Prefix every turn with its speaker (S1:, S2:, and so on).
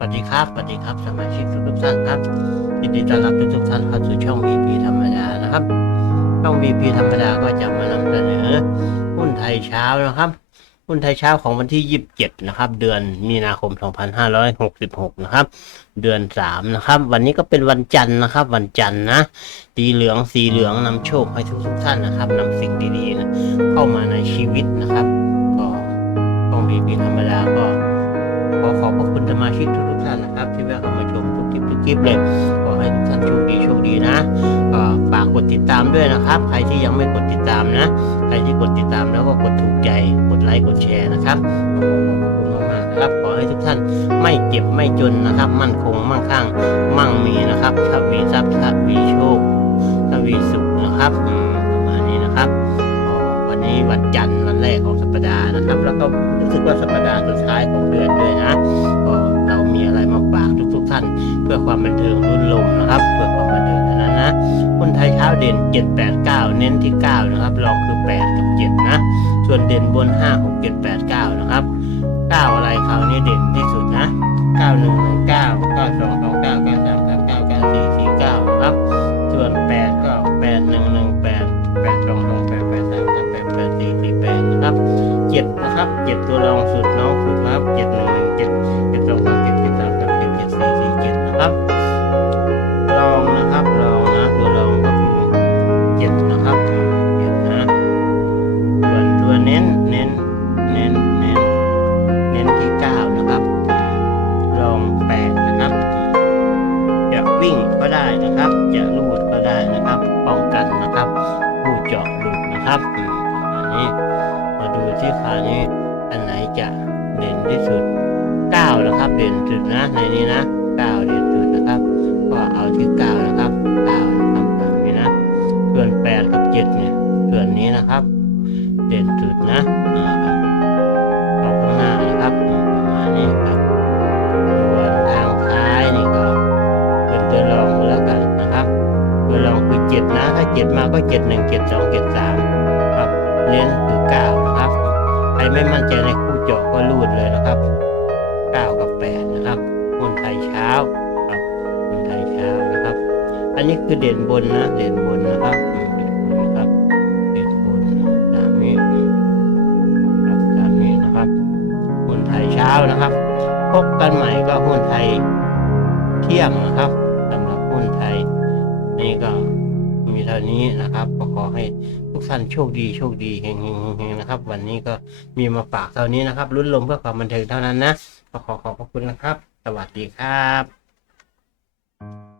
S1: สวัสดีครับ สวัสดีครับ สมาชิกทุกๆท่านครับ ยินดีต้อนรับทุกๆท่านเข้าสู่ช่อง VP ธรรมดานะครับ ช่อง VP ธรรมดาก็จะมานำเสนอหุ้นไทยเช้านะครับ หุ้นไทยเช้าของวันที่ 27 นะครับ เดือนมีนาคม 2566 นะครับ เดือน 3 นะครับ วันนี้ก็เป็นวันจันทร์นะครับ วันจันทร์นะ สีเหลือง สีเหลืองนำโชคให้ทุกๆท่านนะครับนำสิ่งดีๆนะเข้ามาในชีวิตนะครับ ก็ช่อง VP ธรรมดาก็ อขอบพระคุณสมาชิกทุกท่านนะครับ ที่แวะเข้ามาชมทุกคลิปทุกคลิปเลยขอให้ทุกท่านโชคดีโชคดีนะก็ฝากกดติดตามด้วยนะครับ ใครที่ยังไม่กดติดตามนะ ใครที่กดติดตามแล้วก็กดถูกใจกดไลค์กดแชร์นะครับขอขอบคุณมากๆนะครับขอให้ทุกท่านไม่เจ็บไม่จนนะครับ มั่นคงมั่งคั่งมั่งมีนะครับทวีทรัพย์ทวีโชคทวีสุขนะครับประมาณนี้นะครับวันนี้วันจันทร์ ก็รู้สึกว่าสัปดาห์สุดท้ายของเดือนด้วยนะก็เรามีอะไรมาฝากทุกๆท่าน เพื่อความบันเทิงรุ่นลมนะครับ เพื่อความบันเทิงเท่านั้นนะคนไทยเช้าเด่น 7 8 9 เน้นที่ 9 นะครับรองคือ 8 กับ 7 นะ ส่วนเด่นบน 5 6 7 8 9 นะครับ 9 อะไรคราวนี้เด่น ครับ7ตัวรองสุดน้องสุดครับ7 1 1 7 7 2 2 7 7 3 3 7 7 4 4 7นะครับรองนะครับรองนะตัวรองก็คือเจ็ดนะครับเจ็ดนะส่วนตัวเน้นเน้นเน้นเน้นเน้นที่เก้านะครับอืมรองแปดนะครับจะวิ่งก็ได้นะครับจะ เด่นที่สุดเก้านะครับ เด่นสุดนะในนี้นะเก้าเด่นสุดนะครับ ก็เอาที่เก้านะครับเก้านะครับแบบนี้นะ ส่วนแปดกับเจ็ดเนี่ย ส่วนนี้นะครับ เด่นสุดนะเอาข้างหน้านะครับประมาณนี้ครับส่วนทางท้ายนี่ก็เป็นตัวรองแล้วกันนะครับตัวรองคือเจ็ดนะ ถ้าเจ็ดมาก็เจ็ดหนึ่งเจ็ดสองเจ็ดสามครับเน้นคือเก้านะครับใครไม่มั่นใจใน เจาะก็รูดเลยนะครับเก้ากับแปดนะครับคนไทยเช้าครับคนไทยเช้านะครับ อันนี้คือเด่นบนนะเด่นบนนะครับเด่นบนนะครับเด่นบนตามนี้ครับตามนี้นะครับคนไทยเช้านะครับ พบกันใหม่ก็หุ้นไทยเที่ยงนะครับสำหรับหุ้นไทยนี่ก็ มีเท่านี้นะครับ ก็ขอให้ทุกท่านโชคดีโชคดีเฮงเฮงนะครับ วันนี้ก็มีมาฝากเท่านี้นะครับรุ่นลมเพื่อความบันเทิงเท่านั้นนะขอขอบพระคุณนะครับ สวัสดีครับ